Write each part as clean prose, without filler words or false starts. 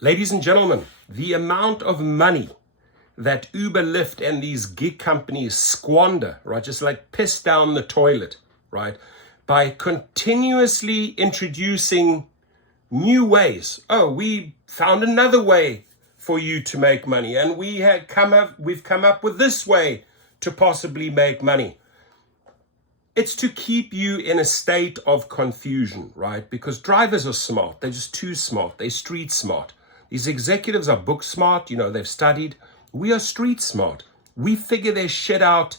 Ladies and gentlemen, the amount of money that Uber, Lyft, and these gig companies squander, right, just like piss down the toilet, right, by continuously introducing new ways. Oh, we found another way for you to make money, and we've come up with this way to possibly make money. It's to keep you in a state of confusion, right? Because drivers are smart. They're just too smart. They're street smart. These executives are book smart. They've studied. We are street smart. We figure their shit out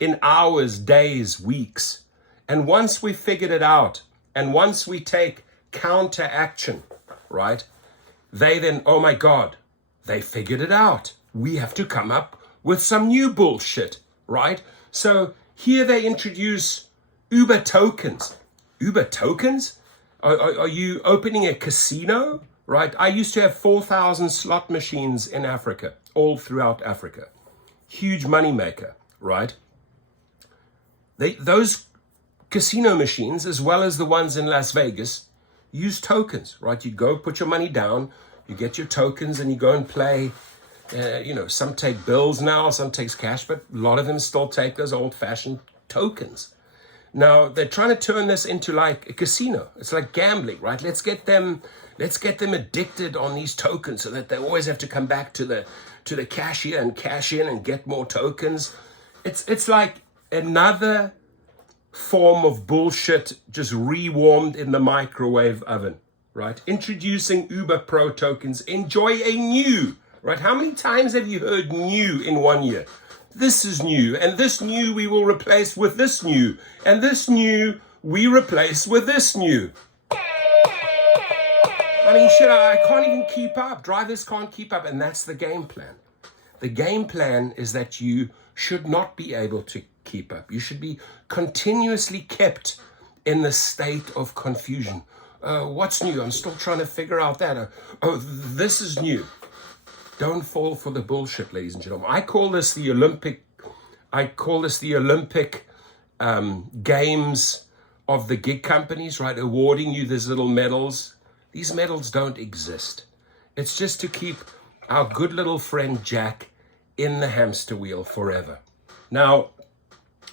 in hours, days, weeks. And once we figured it out, and once we take counter action, right? They then, oh my God, they figured it out. We have to come up with some new bullshit, right? So here they introduce Uber tokens. Uber tokens? Are you opening a casino? Right? I used to have 4,000 slot machines in Africa, all throughout Africa. Huge money maker, right? Those casino machines, as well as the ones in Las Vegas, use tokens, right? You go put your money down, you get your tokens, and you go and play. Some take bills now, some takes cash, but a lot of them still take those old-fashioned tokens. Now they're trying to turn this into like a casino. It's like gambling, right? Let's get them addicted on these tokens so that they always have to come back to the cashier and cash in and get more tokens. It's like another form of bullshit just rewarmed in the microwave oven, right? Introducing Uber Pro tokens. Enjoy a new, right? How many times have you heard new in 1 year? This is new, and this new we will replace with this new, and this new we replace with this new. I mean, shit, I can't even keep up. Drivers can't keep up, and that's the game plan. The game plan is that you should not be able to keep up. You should be continuously kept in the state of confusion. What's new? I'm still trying to figure out that. This is new. Don't fall for the bullshit, ladies and gentlemen. I call this the Olympic games of the gig companies, right? Awarding you these little medals. These medals don't exist. It's just to keep our good little friend Jack in the hamster wheel forever. Now,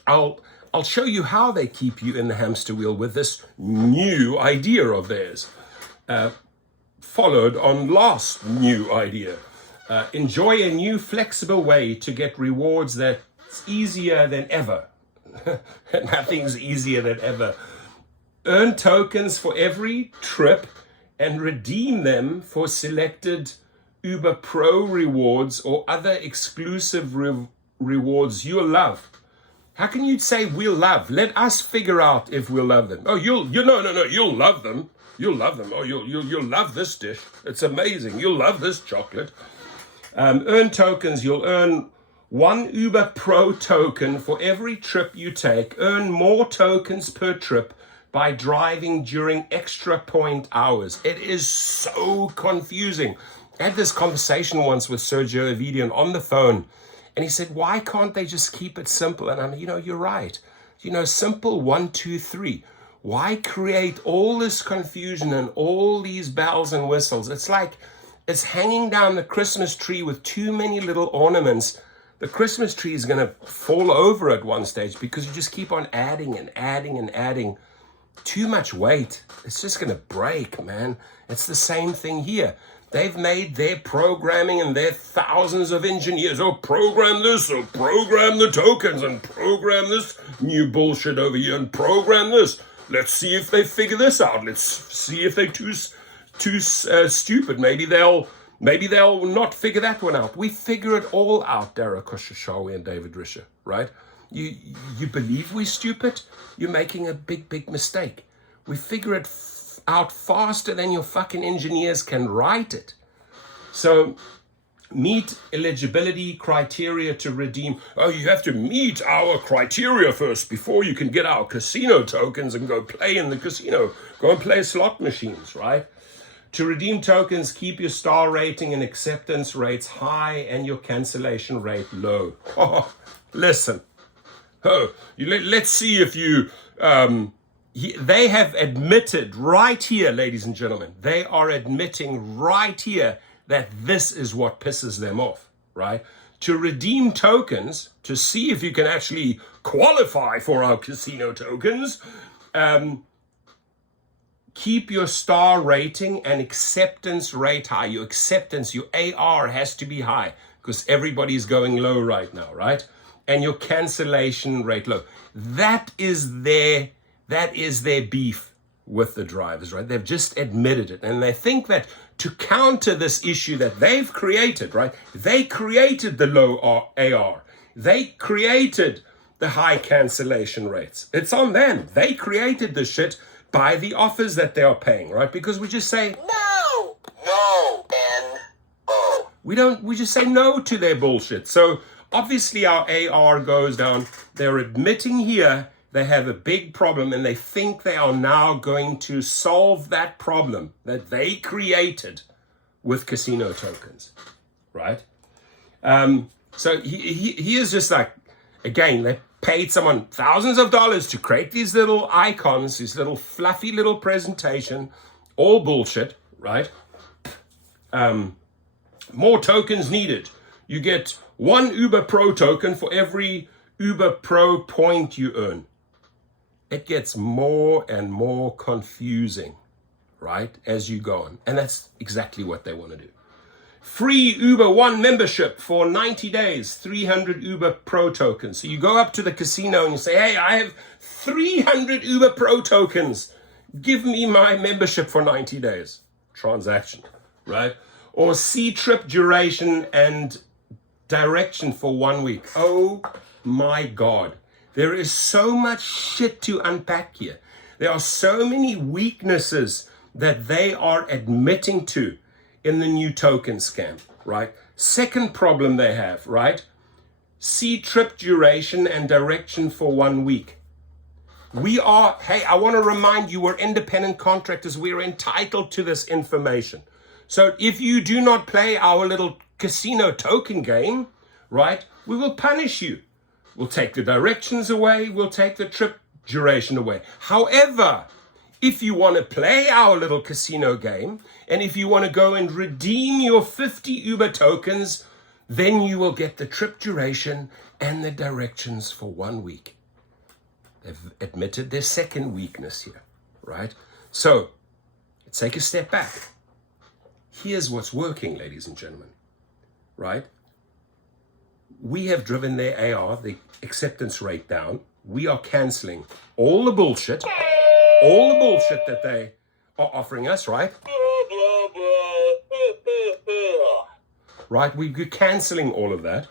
I'll show you how they keep you in the hamster wheel with this new idea of theirs, followed on last new idea. Enjoy a new flexible way to get rewards that's easier than ever. Nothing's easier than ever. Earn tokens for every trip and redeem them for selected Uber Pro rewards or other exclusive rewards you'll love. How can you say we'll love? Let us figure out if we'll love them. Oh, you'll love them. You'll love them. Oh, you'll love this dish. It's amazing. You'll love this chocolate. Earn tokens. You'll earn 1 Uber Pro token for every trip you take. Earn more tokens per trip by driving during extra point hours. It is so confusing. I had this conversation once with Sergio Ovidian on the phone, and he said, why can't they just keep it simple? And I'm, you're right. Simple 1, 2, 3. Why create all this confusion and all these bells and whistles? It's like it's hanging down the Christmas tree with too many little ornaments. The Christmas tree is going to fall over at one stage because you just keep on adding and adding and adding. Too much weight. It's just going to break, man. It's the same thing here. They've made their programming and their thousands of engineers, program this, program the tokens, and program this new bullshit over here, and program this. Let's see if they figure this out. Let's see if they're too stupid. Maybe they'll not figure that one out. We figure it all out, Dara Khosrowshahi and David Risher, right? You believe we're stupid? You're making a big mistake. We figure it out faster than your fucking engineers can write it. So meet eligibility criteria to redeem. Oh, you have to meet our criteria first before you can get our casino tokens and go play in the casino. Go and play slot machines, right? To redeem tokens, keep your star rating and acceptance rates high and your cancellation rate low. Oh, listen. Let's see if you They have admitted right here, ladies and gentlemen, they are admitting right here that this is what pisses them off, right? To redeem tokens, to see if you can actually qualify for our casino tokens, keep your star rating and acceptance rate high. Your acceptance, your AR has to be high because everybody's going low right now, right? And your cancellation rate low. That is their beef with the drivers, right? They've just admitted it. And they think that to counter this issue that they've created, right? They created the low AR. They created the high cancellation rates. It's on them. They created the shit by the offers that they are paying, right? Because we just say, no, N-O. We just say no to their bullshit. So obviously our AR goes down. They're admitting here they have a big problem and they think they are now going to solve that problem that they created with casino tokens, right? So he is just like, again, they paid someone thousands of dollars to create these little icons, this little fluffy little presentation, all bullshit, right? More tokens needed. You get 1 Uber Pro token for every Uber Pro point you earn. It gets more and more confusing, right, as you go on. And that's exactly what they want to do. Free Uber One membership for 90 days, 300 Uber Pro tokens. So you go up to the casino and you say, hey, I have 300 Uber Pro tokens. Give me my membership for 90 days. Transaction, right? Or see trip duration and direction for 1 week. Oh my God. There is so much shit to unpack here. There are so many weaknesses that they are admitting to in the new token scam, right? Second problem they have, right? See trip duration and direction for 1 week. Hey, I want to remind you, we're independent contractors. We're entitled to this information. So if you do not play our little casino token game, right, we will punish you. We'll take the directions away. We'll take the trip duration away. However, if you want to play our little casino game, and if you want to go and redeem your 50 Uber tokens, then you will get the trip duration and the directions for 1 week. They've admitted their second weakness here, right? So let's take a step back. Here's what's working, ladies and gentlemen, right? We have driven their AR, the acceptance rate, down. We are canceling all the bullshit that they are offering us, right? Right, we're canceling all of that.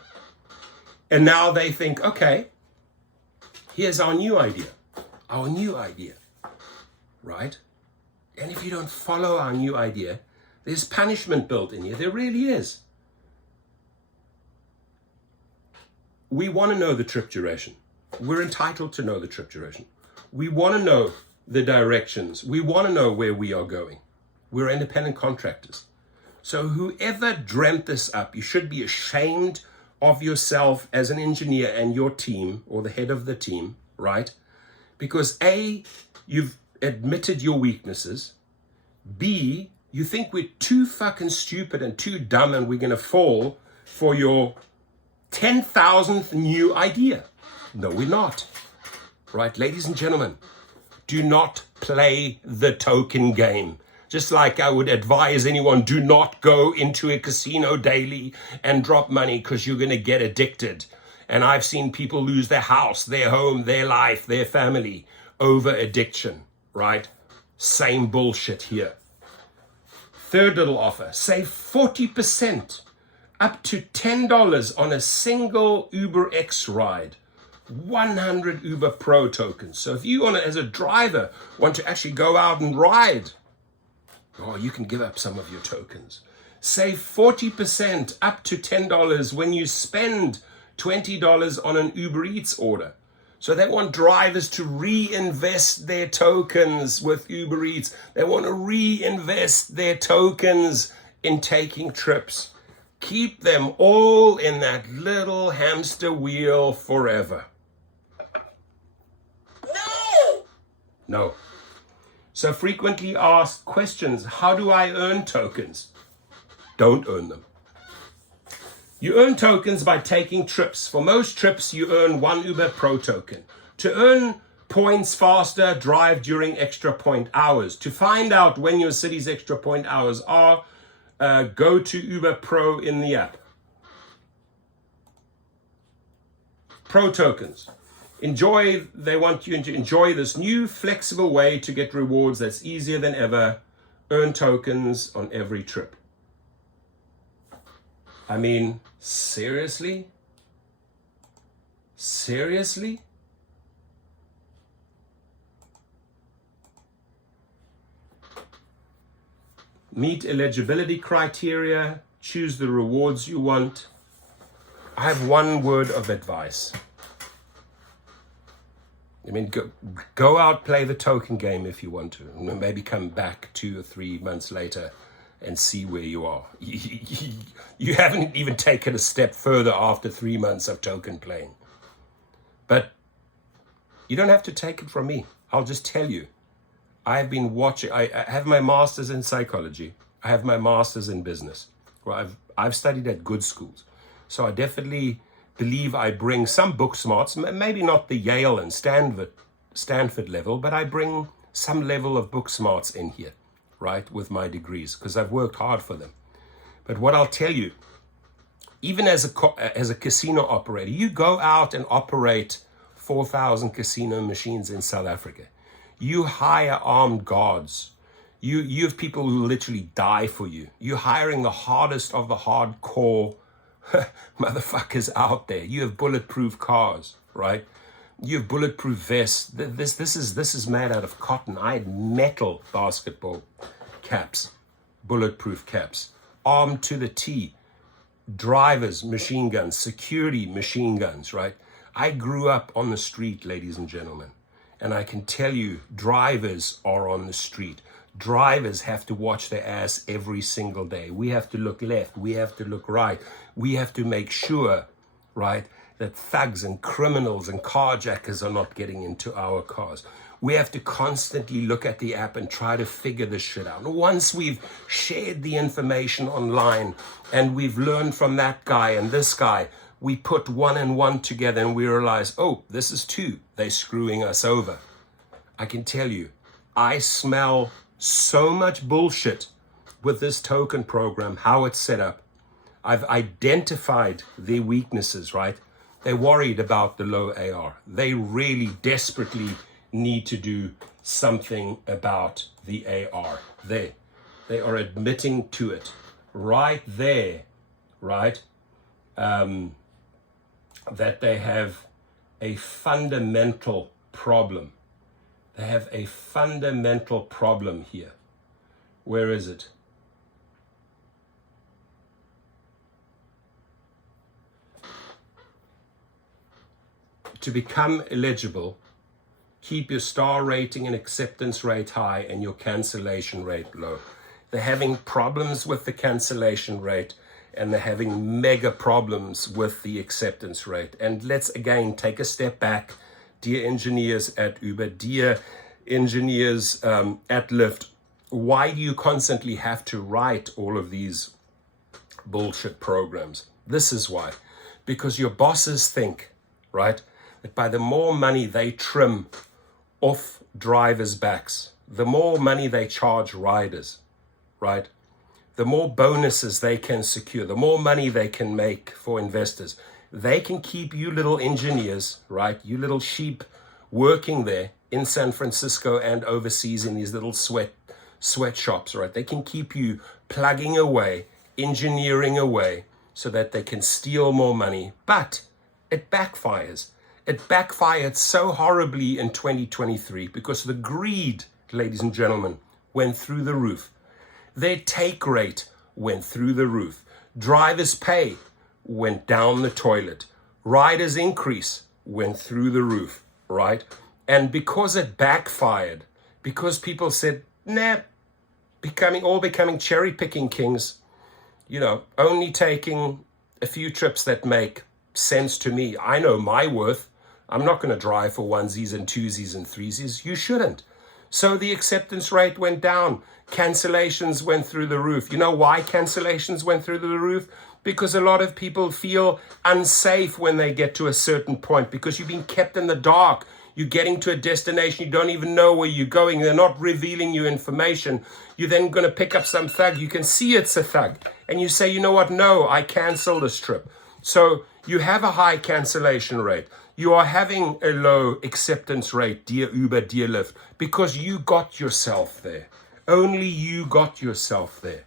And now they think, okay, here's our new idea, right? And if you don't follow our new idea, there's punishment built in here. There really is. We want to know the trip duration. We're entitled to know the trip duration. We want to know the directions. We want to know where we are going. We're independent contractors. So whoever dreamt this up, you should be ashamed of yourself as an engineer and your team, or the head of the team, right? Because A, you've admitted your weaknesses. B, you think we're too fucking stupid and too dumb and we're going to fall for your 10,000th new idea. No, we're not. Right, ladies and gentlemen, do not play the token game. Just like I would advise anyone, do not go into a casino daily and drop money because you're going to get addicted. And I've seen people lose their house, their home, their life, their family over addiction, right? Same bullshit here. Third little offer, save 40%. Up to $10 on a single UberX ride. 100 Uber Pro tokens. So if you as a driver want to actually go out and ride, you can give up some of your tokens. Save 40% up to $10 when you spend $20 on an Uber Eats order. So they want drivers to reinvest their tokens with Uber Eats. They want to reinvest their tokens in taking trips. Keep them all in that little hamster wheel forever. No. So frequently asked questions, how do I earn tokens? Don't earn them. You earn tokens by taking trips. For most trips, you earn 1 Uber Pro token. To earn points faster, drive during extra point hours. To find out when your city's extra point hours are, go to Uber Pro in the app. Pro tokens. They want you to enjoy this new flexible way to get rewards that's easier than ever. Earn tokens on every trip. I mean, seriously? Seriously? Meet eligibility criteria, choose the rewards you want. I have one word of advice. I mean, go out, play the token game if you want to. Maybe come back 2 or 3 months later and see where you are. You haven't even taken a step further after 3 months of token playing. But you don't have to take it from me. I'll just tell you. I've been watching. I have my master's in psychology. I have my master's in business. Well, I've studied at good schools. So I definitely believe I bring some book smarts, maybe not the Yale and Stanford level, but I bring some level of book smarts in here, right, with my degrees, because I've worked hard for them. But what I'll tell you, even as a casino operator, you go out and operate 4,000 casino machines in South Africa. You hire armed guards. You have people who literally die for you. You're hiring the hardest of the hardcore motherfuckers out there. You have bulletproof cars, right? You have bulletproof vests. This is made out of cotton. I had metal basketball caps, bulletproof caps, armed to the T. Drivers, machine guns, security, machine guns, right? I grew up on the street, ladies and gentlemen. And I can tell you, drivers are on the street. Drivers have to watch their ass every single day. We have to look left. We have to look right. We have to make sure, right, that thugs and criminals and carjackers are not getting into our cars. We have to constantly look at the app and try to figure this shit out. Once we've shared the information online and we've learned from that guy and this guy, we put 1 and 1 together and we realize, oh, this is 2. They're screwing us over. I can tell you, I smell so much bullshit with this token program, how it's set up. I've identified their weaknesses, right? They're worried about the low AR. They really desperately need to do something about the AR. They are admitting to it right there, right? That they have a fundamental problem. They have a fundamental problem here. Where is it? To become eligible, keep your star rating and acceptance rate high and your cancellation rate low. They're having problems with the cancellation rate and they're having mega problems with the acceptance rate. And let's again take a step back. Dear engineers at Uber, dear engineers at Lyft, why do you constantly have to write all of these bullshit programs? This is why. Because your bosses think, right, that by the more money they trim off drivers' backs, the more money they charge riders, right? The more bonuses they can secure, the more money they can make for investors. They can keep you little engineers, right? You little sheep working there in San Francisco and overseas in these little sweatshops, right? They can keep you plugging away, engineering away so that they can steal more money. But it backfires. It backfired so horribly in 2023 because the greed, ladies and gentlemen, went through the roof. Their take rate went through the roof. Drivers' pay went down the toilet. Riders' increase went through the roof, right? And because it backfired, because people said, nah, becoming cherry-picking kings, only taking a few trips that make sense to me. I know my worth. I'm not going to drive for onesies and twosies and threesies. You shouldn't. So the acceptance rate went down. Cancellations went through the roof. You know why cancellations went through the roof? Because a lot of people feel unsafe when they get to a certain point because you've been kept in the dark. You're getting to a destination, you don't even know where you're going. They're not revealing you information. You're then going to pick up some thug. You can see it's a thug. And you say, you know what? No, I cancel this trip. So you have a high cancellation rate. You are having a low acceptance rate, dear Uber, dear Lyft, because you got yourself there. Only you got yourself there.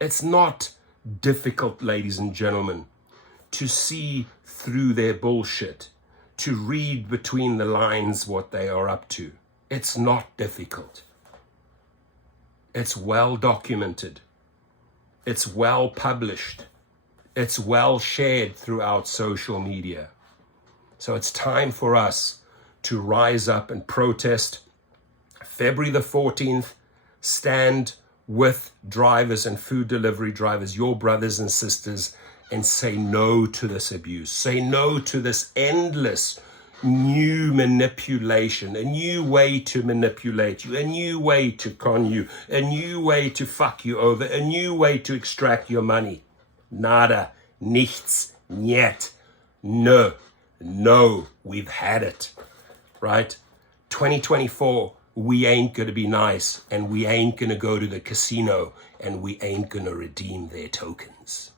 It's not difficult, ladies and gentlemen, to see through their bullshit, to read between the lines what they are up to. It's not difficult. It's well documented. It's well published. It's well shared throughout social media. So it's time for us to rise up and protest. February the 14th, stand with drivers and food delivery drivers, your brothers and sisters, and say no to this abuse. Say no to this endless new manipulation, a new way to manipulate you, a new way to con you, a new way to fuck you over, a new way to extract your money. Nada, nichts, niet, no, we've had it, right? 2024, we ain't going to be nice, and we ain't going to go to the casino, and we ain't going to redeem their tokens.